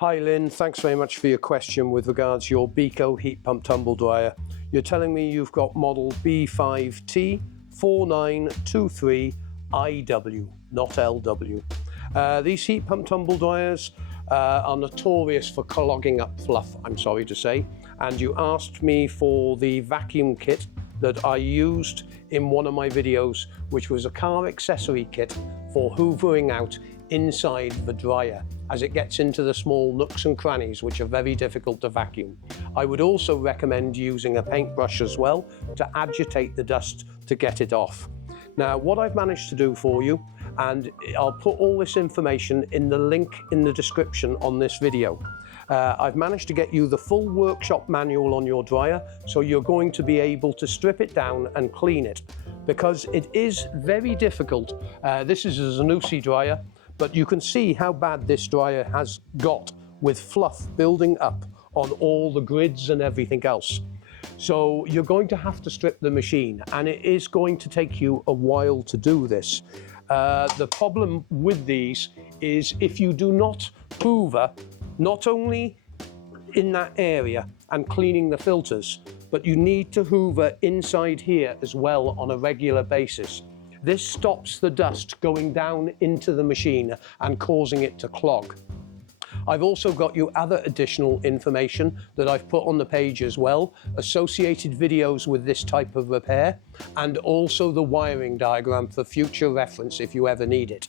Hi Lynn, thanks very much for your question with regards to your Beko heat pump tumble dryer. You're telling me you've got model B5T4923IW, not LW. These heat pump tumble dryers are notorious for clogging up fluff, I'm sorry to say, and you asked me for the vacuum kit that I used in one of my videos, which was a car accessory kit for hoovering out inside the dryer as it gets into the small nooks and crannies which are very difficult to vacuum. I would also recommend using a paintbrush as well to agitate the dust to get it off. Now what I've managed to do for you, and I'll put all this information in the link in the description on this video. I've managed to get you the full workshop manual on your dryer, so you're going to be able to strip it down and clean it, because it is very difficult. This is a Zanussi dryer, but you can see how bad this dryer has got with fluff building up on all the grids and everything else. So you're going to have to strip the machine, and it is going to take you a while to do this. The problem with these is if you do not hoover, not only in that area and cleaning the filters, but you need to hoover inside here as well on a regular basis. This stops the dust going down into the machine and causing it to clog. I've also got you other additional information that I've put on the page as well, associated videos with this type of repair, and also the wiring diagram for future reference if you ever need it.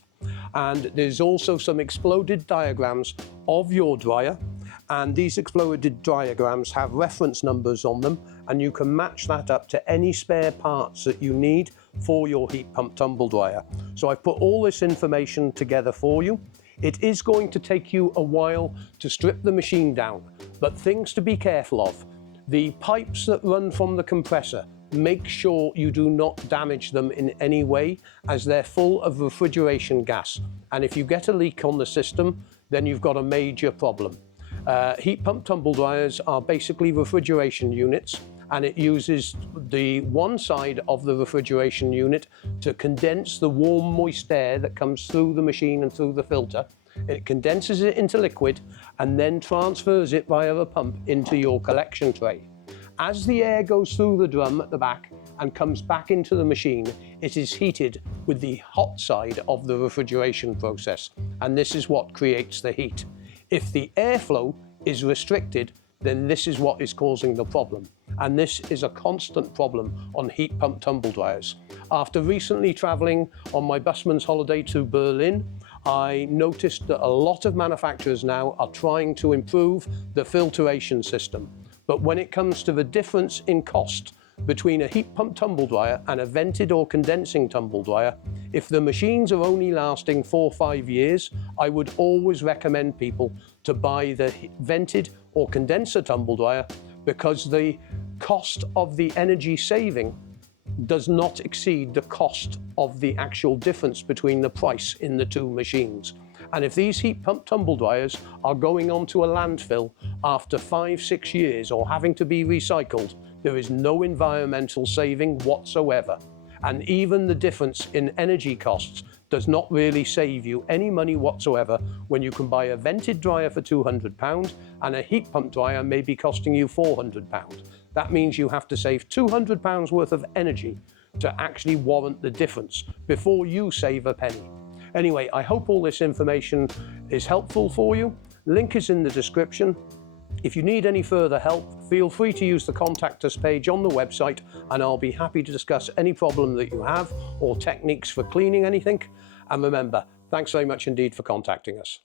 And there's also some exploded diagrams of your dryer, and these exploded diagrams have reference numbers on them, and you can match that up to any spare parts that you need for your heat pump tumble dryer. So I've put all this information together for you. It is going to take you a while to strip the machine down, but things to be careful of. The pipes that run from the compressor, make sure you do not damage them in any way, as they're full of refrigeration gas. And if you get a leak on the system, then you've got a major problem. Heat pump tumble dryers are basically refrigeration units, and it uses the one side of the refrigeration unit to condense the warm, moist air that comes through the machine and through the filter. It condenses it into liquid and then transfers it via a pump into your collection tray. As the air goes through the drum at the back and comes back into the machine, it is heated with the hot side of the refrigeration process, and this is what creates the heat. If the airflow is restricted, then this is what is causing the problem. And this is a constant problem on heat pump tumble dryers. After recently traveling on my busman's holiday to Berlin, I noticed that a lot of manufacturers now are trying to improve the filtration system. But when it comes to the difference in cost between a heat pump tumble dryer and a vented or condensing tumble dryer, if the machines are only lasting 4 or 5 years, I would always recommend people to buy the vented or condenser tumble dryer, because the cost of the energy saving does not exceed the cost of the actual difference between the price in the two machines. And if these heat pump tumble dryers are going onto a landfill after 5 or 6 years or having to be recycled, there is no environmental saving whatsoever. And even the difference in energy costs does not really save you any money whatsoever when you can buy a vented dryer for £200 and a heat pump dryer may be costing you £400. That means you have to save £200 worth of energy to actually warrant the difference before you save a penny. Anyway, I hope all this information is helpful for you. Link is in the description. If you need any further help, feel free to use the Contact Us page on the website, and I'll be happy to discuss any problem that you have or techniques for cleaning anything. And remember, thanks very much indeed for contacting us.